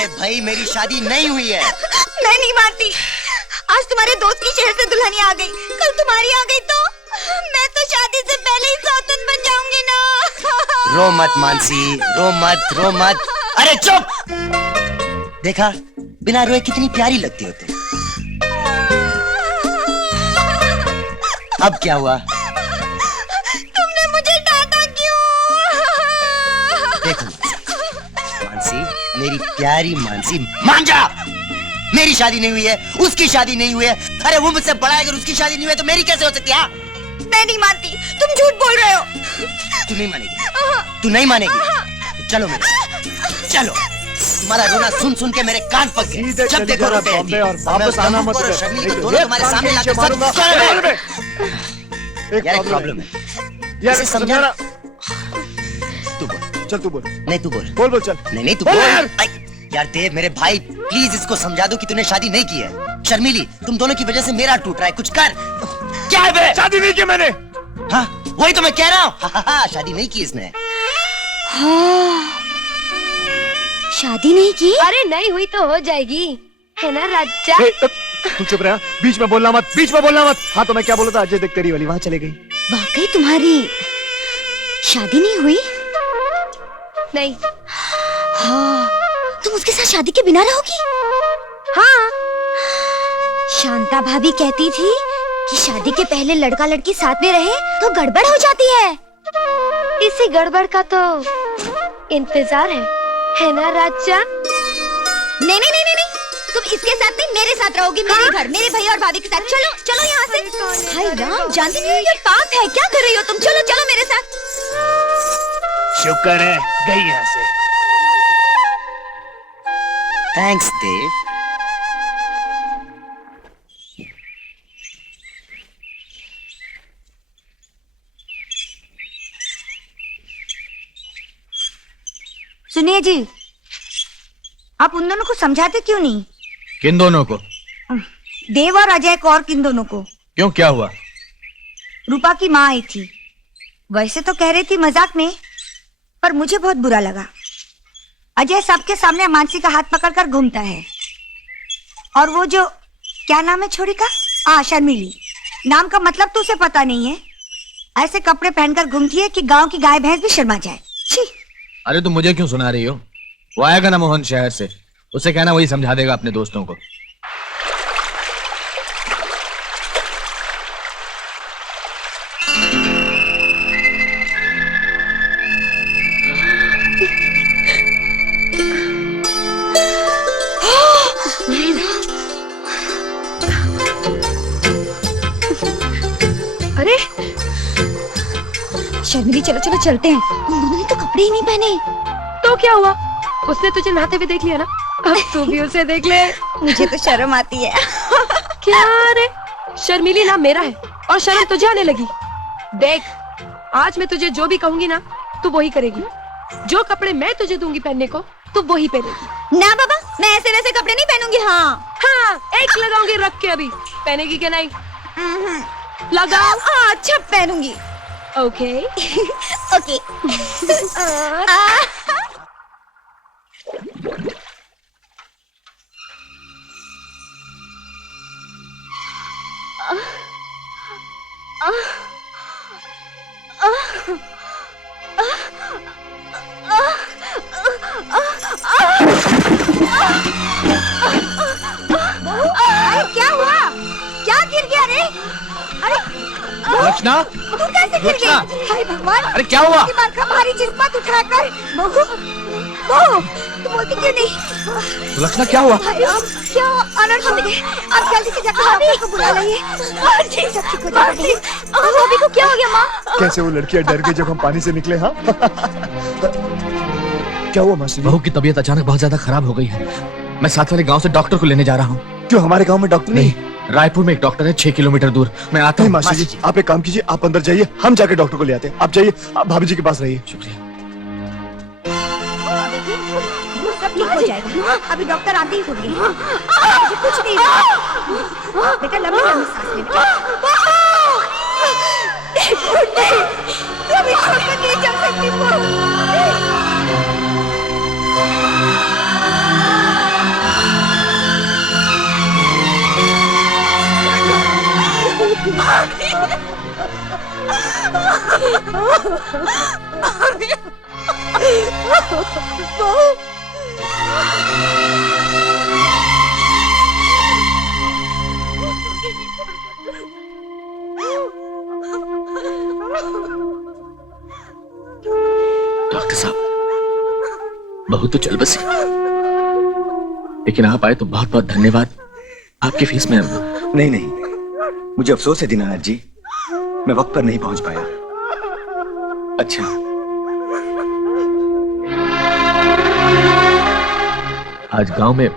अरे भाई मेरी शादी नहीं हुई है। मैं नहीं मानती। आज तुम्हारे दोस्त की शहर से दुल्हनिया आ गई, कल तुम्हारी आ गई तो मैं तो शादी से पहले ही सौतन बन जाऊंगी ना। रो मत मानसी, रो मत, रो मत। अरे चुप। देखा, बिना रोए कितनी प्यारी लगती हो तुम। अब क्या हुआ? तुमने मुझे डांटा क्यों? देखो मानसी, मेरी प्यारी मानसी, मान जा। मेरी शादी नहीं हुई है, उसकी शादी नहीं हुई है। अरे वो मुझसे बड़ा है, अगर उसकी शादी नहीं हुई है तो मेरी कैसे हो सकती है? मैं नहीं मानती, तुम झूठ बोल रहे हो। तू नहीं मानेगी, तू नहीं मानेगी। चलो मेरे साथ, चलो। तुम्हारा रोना सुन सुन के मेरे कान पक गए। जब देखो रोते रहती है। और वापस आना मत कर। शर्मिली को दोनों तुम्हारे सामने लाके सब यार एक प्रॉब्लम है यार, समझाना। तू बोल। चल तू बोल। नहीं तू बोल। बोल बोल चल। नहीं तू बोल यार। देव मेरे भाई, प्लीज इसको समझा दो कि तूने शादी नहीं की है। शर्मिली, तुम दोनों की वजह से मेरा टूट रहा है, कुछ कर। क्या है बे? शादी नहीं की मैंने। हाँ वही तो मैं कह रहा हूँ। शादी नहीं की इसने। शादी नहीं की? अरे नहीं हुई तो हो जाएगी, है ना राजा? तू चुप रहा, बीच में बोलना मत, बीच में बोलना मत। हाँ तो मैं क्या बोला था, अजय देख तेरी वाली वहाँ चले गई। वाकई तुम्हारी शादी नहीं हुई? नहीं। हाँ, तुम उसके साथ शादी के बिना रहोगी? हाँ, शांता भाभी कहती थी कि शादी के पहले लड़का लड़की साथ में रहे तो गड़बड़ हो जाती है। इसी गड़बड़ का तो इंतजार है ना राजा? नहीं नहीं नहीं नहीं, तुम इसके साथ नहीं मेरे साथ रहोगी। मेरे घर, मेरे भैया और भाभी के साथ। चलो चलो यहाँ से। हाय राम, जानती नहीं हो ये पाप है, क्या कर रही हो तुम? चलो चलो मेरे साथ। शुक्र है गई यहाँ से। थैंक्स देव। सुनिए जी, आप उन दोनों को समझाते क्यों नहीं? किन दोनों को? देव और अजय को। और किन दोनों को? क्यों, क्या हुआ? रूपा की माँ आई थी। वैसे तो कह रही थी मजाक में, पर मुझे बहुत बुरा लगा। अजय सबके सामने मानसी का हाथ पकड़कर घूमता है, और वो जो क्या नाम है छोरी का, शर्मिली, नाम का मतलब तो उसे पता नहीं है। ऐसे कपड़े पहनकर घूमती है कि गांव की गाय भैंस भी शर्मा जाए। छी। अरे तुम मुझे क्यों सुना रही हो? वो आएगा ना मोहन शहर से, उससे कहना वही समझा देगा अपने दोस्तों को। अरे शर्मिली चलो चलो चलते हैं। उन दोनों ने तो कपड़े ही नहीं पहने। तो क्या हुआ? उसने तुझे नहाते हुए देख लिया ना, अब तू भी उसे देख ले। मुझे तो शर्म आती है। क्या रे, शर्मिली नाम मेरा है और शर्म तुझे आने लगी? देख, आज मैं तुझे जो भी कहूंगी ना, तू वही करेगी। जो कपड़े मैं तुझे दूंगी पहनने को, तू वही पहनेगी। ना बाबा, मैं ऐसे वैसे कपड़े नहीं पहनूंगी। हाँ हाँ, एक लगाऊंगी रख के। अभी पहनेगी क्या? नहीं लगाओ। अच्छा पहनूंगी। Okay okay. क्या हुआ? क्या गिर गया रे? अरे लक्षणा, तू कैसे गिर गई? हाय भगवान, अरे क्या हुआ? दिमाग का भारी चीज मत उठाकर। बहू, बहू, तू बोलती क्यों नहीं? लक्षणा क्या हुआ? हाय राम, क्या अनर्थ हो गया? आप जल्दी से जाकर डॉक्टर को बुला लाइए। सब ठीक हो जाएगा। भाभी को क्या हो गया माँ? कैसे वो लड़कियां डर गई जब हम पानी से निकले। हाँ क्या हुआ मासी? बहू की तबीयत अचानक बहुत ज्यादा खराब हो गई है। मैं साथ वाले गांव से डॉक्टर को लेने जा रहा हूँ। क्यों, हमारे गांव में डॉक्टर नहीं? रायपुर में एक डॉक्टर है 6 किलोमीटर दूर। मैं आता हूँ। मासी जी, आप एक काम कीजिए, आप अंदर जाइए, हम जाके डॉक्टर को ले आते हैं। आप जाइए, आप भाभी जी के पास रहिए। शुक्रिया। सब ठीक हो जाएगा। अभी डॉक्टर आते ही होंगे। कुछ नहीं हुआ। बेटा लंबी लंबी सांस ले बेटा। छोड़कर नहीं जा सकती। डॉक्टर साहब, बहू तो चल बसी, लेकिन आप आए तो बहुत बहुत धन्यवाद। आपकी फीस में नहीं नहीं, मुझे अफसोस है दीनानाथ जी, मैं वक्त पर नहीं पहुंच पाया। अच्छा, आज गांव में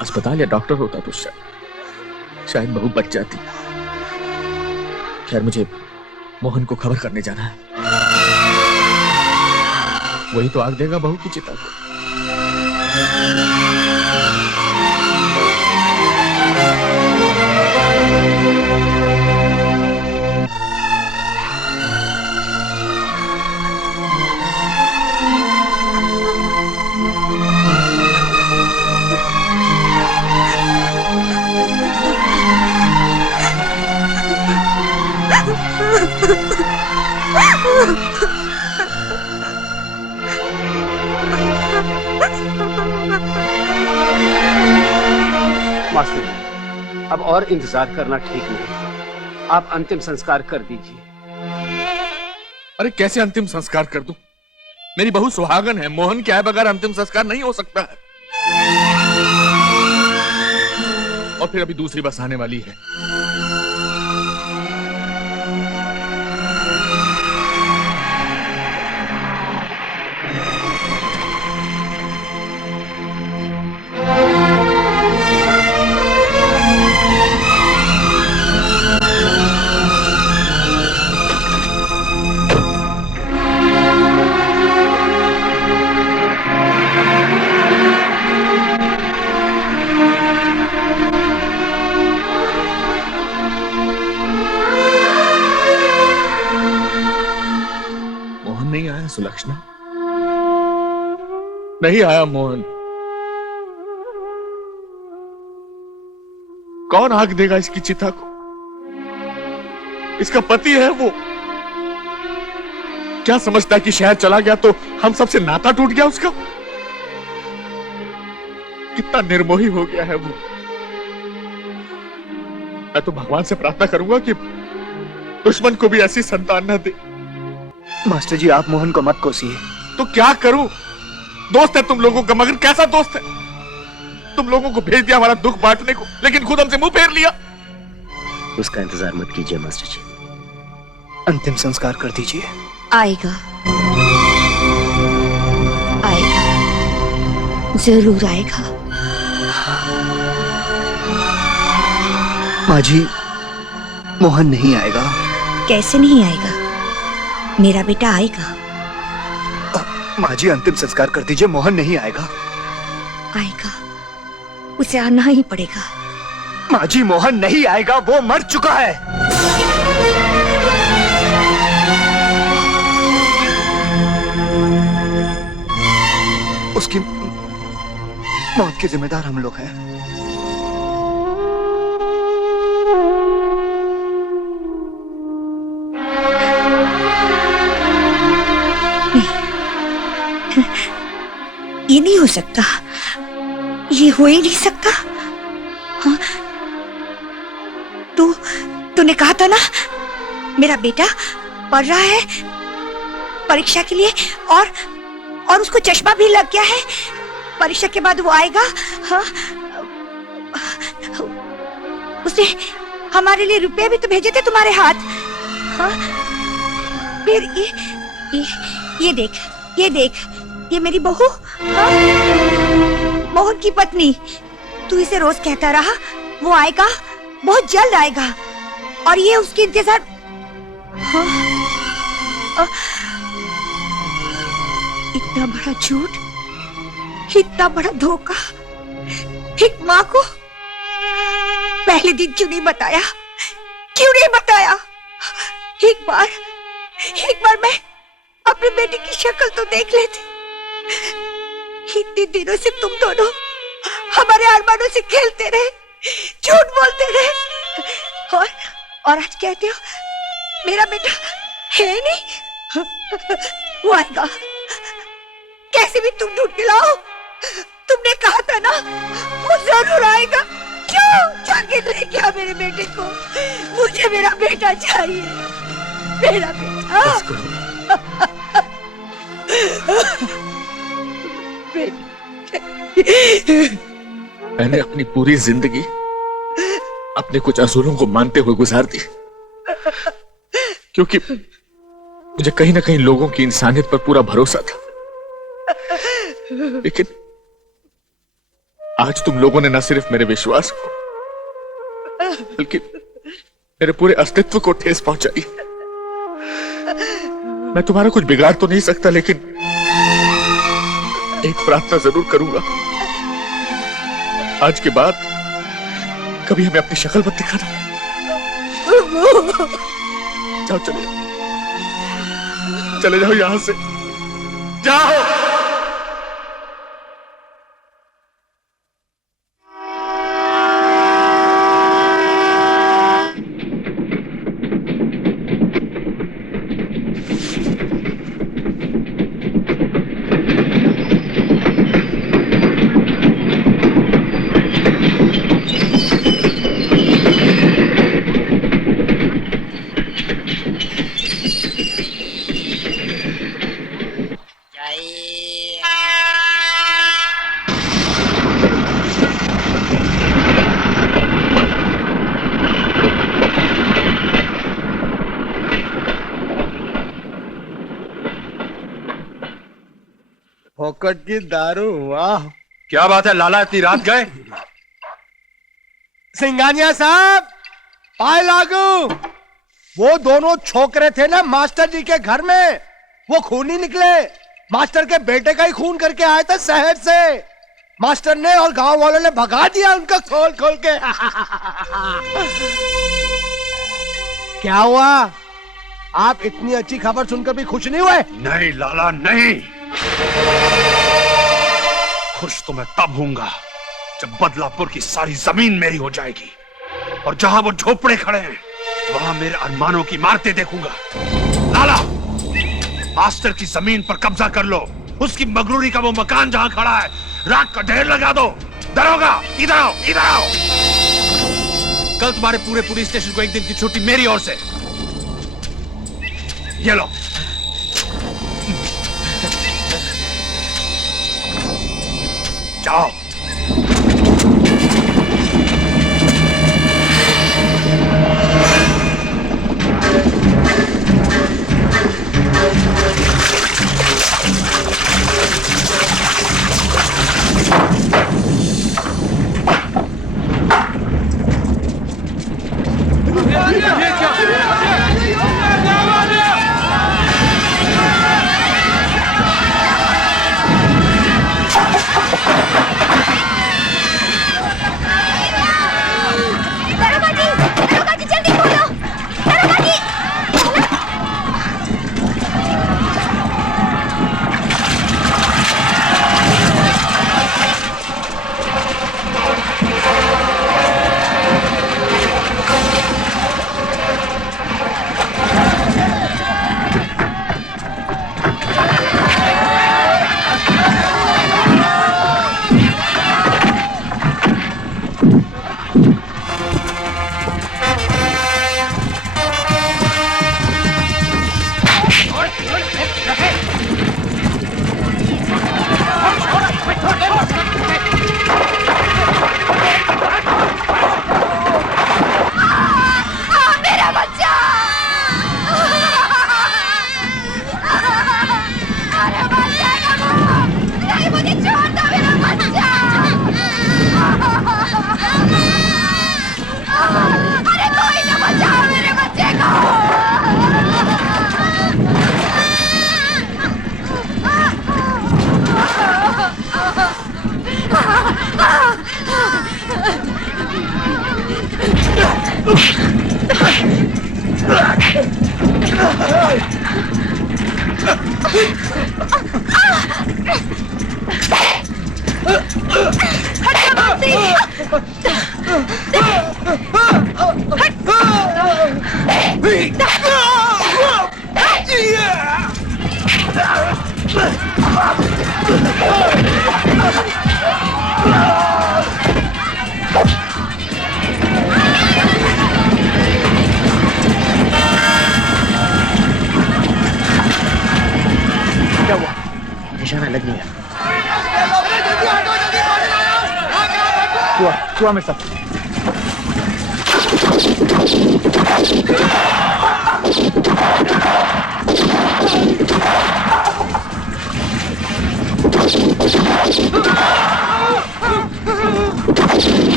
अस्पताल या डॉक्टर होता तो शायद बहू बच जाती। खैर, मुझे मोहन को खबर करने जाना है, वही तो आग देगा बहू की चिता को। मास्टर जी, अब और इंतजार करना ठीक नहीं, आप अंतिम संस्कार कर दीजिए। अरे कैसे अंतिम संस्कार कर दूं? मेरी बहू सुहागन है, मोहन के आए बगैर अंतिम संस्कार नहीं हो सकता है। और फिर अभी दूसरी बस आने वाली है। नहीं आया सुलक्षणा, नहीं आया मोहन। कौन आग देगा इसकी चिता को? इसका पति है वो। क्या समझता है कि शहर चला गया तो हम सबसे नाता टूट गया उसका? कितना निर्मोही हो गया है वो। मैं तो भगवान से प्रार्थना करूंगा कि दुश्मन को भी ऐसी संतान न दे। मास्टर जी, आप मोहन को मत कोसिए। तो क्या करूं? दोस्त है तुम लोगों का, मगर कैसा दोस्त है? तुम लोगों को भेज दिया हमारा दुख बांटने को, लेकिन खुद हमसे मुंह फेर लिया। उसका इंतजार मत कीजिए मास्टर जी, अंतिम संस्कार कर दीजिए। आएगा, आएगा, जरूर आएगा। माँ जी, मोहन नहीं आएगा। कैसे नहीं आएगा? मेरा बेटा आएगा। माँ जी, अंतिम संस्कार कर दीजिए, मोहन नहीं आएगा। आएगा, उसे आना ही पड़ेगा। माँ जी, मोहन नहीं आएगा, वो मर चुका है। उसकी मौत के जिम्मेदार हम लोग हैं। ये नहीं हो सकता, ये हो ही नहीं सकता। हाँ? तूने कहा था ना, मेरा बेटा पढ़ रहा है परीक्षा के लिए, और उसको चश्मा भी लग गया है। परीक्षा के बाद वो आएगा। हाँ? उसने हमारे लिए रुपए भी तो भेजे थे तुम्हारे हाथ। हाँ? फिर ये देख, ये मेरी बहू, हाँ? मोहन की पत्नी। तू इसे रोज कहता रहा वो आएगा, बहुत जल्द आएगा, और ये उसकी इंतजार। हाँ? इतना बड़ा झूठ, इतना बड़ा धोखा एक माँ को पहले दिन क्यों नहीं बताया? क्यों नहीं बताया? एक बार मैं अपने बेटी की शक्ल तो देख लेती। इतने दिनों से तुम दोनों हमारे अरमानों से खेलते रहे, झूठ बोलते रहे, और आज कहते हो मेरा बेटा है नहीं। वो आएगा, कैसे भी तुम ढूंढ के लाओ। तुमने कहा था ना वो जरूर आएगा। क्यों जाके लेके आ मेरे बेटे को। मुझे मेरा बेटा चाहिए, मेरा बेटा। बस करो। मैंने अपनी पूरी जिंदगी अपने कुछ असूलों को मानते हुए गुजार दी, क्योंकि मुझे कहीं ना कहीं लोगों की इंसानियत पर पूरा भरोसा था। लेकिन आज तुम लोगों ने न सिर्फ मेरे विश्वास को बल्कि मेरे पूरे अस्तित्व को ठेस पहुंचाई। मैं तुम्हारा कुछ बिगाड़ तो नहीं सकता, लेकिन एक प्रार्थना जरूर करूंगा। आज के बाद कभी हमें अपनी शक्ल मत दिखाना। जाओ, चले जाओ यहां से, जाओ। फोकट की दारू, वाह। क्या बात है लाला, इतनी रात गए? सिंघानिया साहब, पाए लागू। वो दोनों छोकरे थे ना मास्टर जी के घर में, वो खूनी निकले। मास्टर के बेटे का ही खून करके आए थे शहर से। मास्टर ने और गांव वालों ने भगा दिया उनका खोल खोल के। क्या हुआ? आप इतनी अच्छी खबर सुनकर भी खुश नहीं हुए? नहीं लाला नहीं, खुश तो मैं तब हूंगा जब बदलापुर की सारी जमीन मेरी हो जाएगी और जहां वो झोपड़े खड़े हैं वहां मेरे अरमानों की इमारतें देखूंगा। लाला, मास्टर की जमीन पर कब्जा कर लो। उसकी मगरूरी का वो मकान जहां खड़ा है, राख का ढेर लगा दो। दरोगा, इधर आओ, इधर आओ। कल तुम्हारे पूरे पुलिस स्टेशन को एक दिन की छुट्टी मेरी ओर से। ये लो। जाओ। हट क्या हुआ? निशाना लग गया। हुआ मेरे साथ।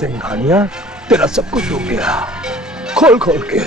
सिंघानिया तेरा सब कुछ हो गया, खोल खोल के।